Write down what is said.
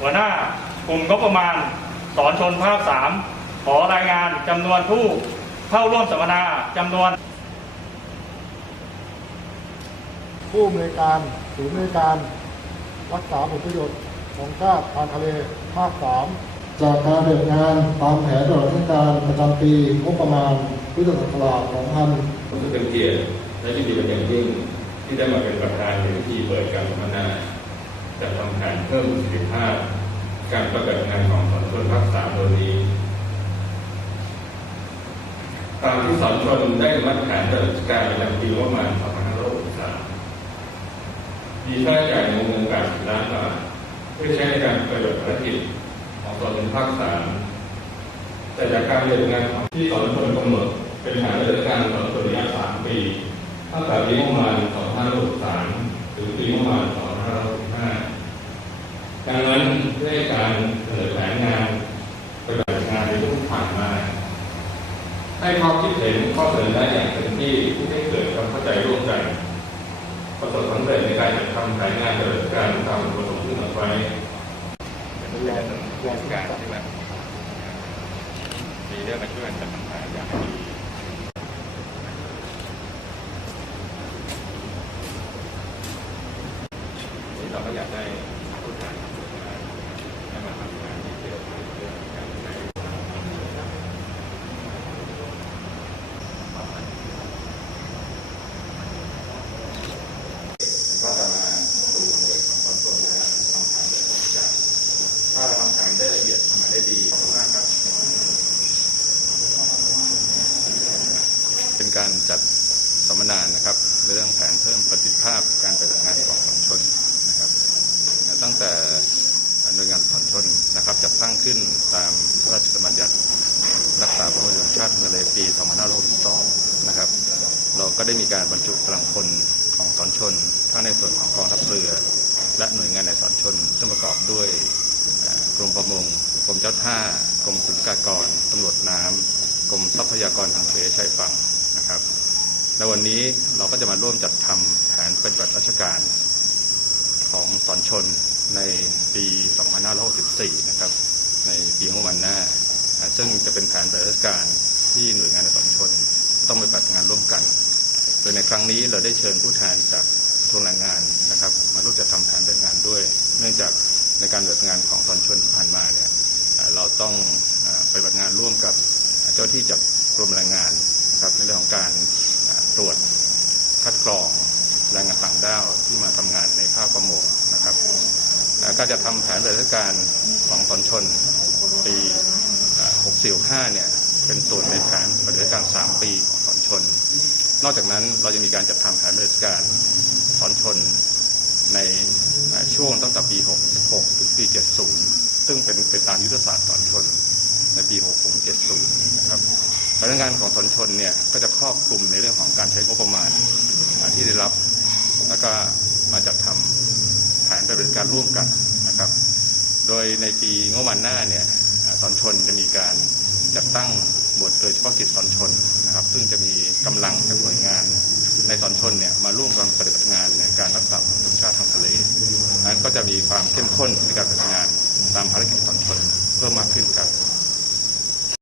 หัวหน้ากลุ่มงบประมาณ สอนชนภาคสามขอรายงานจำนวนผู้เข้าร่วมสัมมนาจำนวน ผู้อำนวยการศูนย์อำนวยการ รักษาผลประโยชน์ของชาติทางทะเลภาค 3 จากการดำเนินงานตามแผนตลอดราชการประจำปีงบประมาณพุทธศักราช2000ผมรู้สึกเป็นเกียรติและยินดีเป็นอย่างยิ่งที่ได้มาเป็นประธานในพิธีเปิดการสัมมนา จัดทำแผนเพิ่มประสิทธิภาพ การปฏิบัติงานของสอนชนภาคสามโดยนี้ตามที่สอนชนได้มัดแผนปฏิบัติการประจำปีงบประมาณ2563มีค่าใช้จ่ายในวงเงิน80ล้านบาทเพื่อใช้ในการปฏิบัติภารกิจของสอนชนภาคสามแต่จากการเรียนงานของที่สอนชนกำหนดเป็นแผนปฏิบัติการสอนชนระยะ3ปีตั้งแต่ปีงบประมาณ2563ถึงปีงบประมาณ2565ดัง นั้นด้การเสนอแผนงานปฏิบัติงานในช่วงที่ผ่านมา ให้ความคิดเห็นข้อเสนอแนะอย่างเต็มที่ที่ให้เกิดความเข้าใจร่วมกันประสบความสำเร็จในการจัดทำแผนงานปฏิบัติการตามวัตถุประสงค์ที่กำหนดไว้เป็นการที่แบบมีเรื่องมาช่วยกันจัดทำแผนอย่างดีนี่เราก็อยากได้ผู้แทนให้มาทำงานที่เกี่ยวกับเรื่องการใช้ ก็จะมาดูหน่วยของคอนโทรลและทำแผนแบบนี้จากถ้าเราทำแผนได้ละเอียดทำงานได้ดีขอบคุณมากครับ เป็น การจัดสัมมนานะครับเรื่องแผนเพิ่มประสิทธิภาพการปฏิบัติงานของสอนชนนะครับตั้งแต่หน่วยงานสอนชนนะครับจัดตั้งขึ้นตามพระราชบัญญัติรักษาผลประโยชน์ชาติเมื่อเลยปี 2562 นะครับ เราก็ได้มีการบรรจุกำลังพลของสอนชน ทั้งในส่วนของกองทัพเรือ และหน่วยงานในสอนชน ซึ่งประกอบด้วยกรมประมง กรมเจ้าท่า กรมศุลกากรตำรวจน้ำกรมทรัพยากรทางทะเลชายฝั่ง นะครับในวันนี้เราก็จะมาร่วมจัดทำแผนปฏิบัติราชการของสอนชนในปี 2564 นะครับ ในปีงบประมาณหน้า ซึ่งจะเป็นแผนปฏิบัติราชการที่หน่วยงานในสอนชนต้องปฏิบัติงานร่วมกัน โดยในครั้งนี้เราได้เชิญผู้แทนจากกระทรวงแรงงานนะครับ มาร่วมจัดทำแผนปฏิบัติงานด้วย เนื่องจากในการปฏิบัติงานของสอนชนที่ผ่านมาเนี่ยเราต้องเอ่อปฏิบัติงานร่วมกับเจ้าที่จากกรมแรงงาน นะครับในเรื่องของการตรวจคัดกรองแรงงานต่างด้าวที่มาทำงานในภาคประมงนะครับการจะทำแผนปฏิบัติการของสอนชนปี 64-65 เนี่ยเป็นส่วนในแผนปฏิบัติการ 3 ปีของสอนชน นอกจากนั้นเราจะมีการจัดทำแผนปฏิบัติการสอนชนในช่วงตั้งแต่ปี 66 ถึงปี 70 ซึ่งเป็นเป็นตามยุทธศาสตร์สอนชนในปี 66 70 นะครับ พนักงานของสอนชนเนี่ยก็จะครอบคลุมในเรื่องของการใช้งบประมาณที่ได้รับ แล้วก็มาจัดทำแผนปฏิบัติการร่วมกันนะครับ โดยในปีงบประมาณหน้าเนี่ยสอนชนจะมีการจัดตั้งหมวดโดยเฉพาะกิจสอนชนนะครับ ซึ่งจะมีกำลังจากหน่วยงานในสอนชนเนี่ยมาร่วมกันปฏิบัติงานในการรักษาธรรมชาติทางทะเลนั้นก็จะมีความเข้มข้นในการปฏิบัติงานตามภารกิจสอนชนเพิ่มมากขึ้นครับ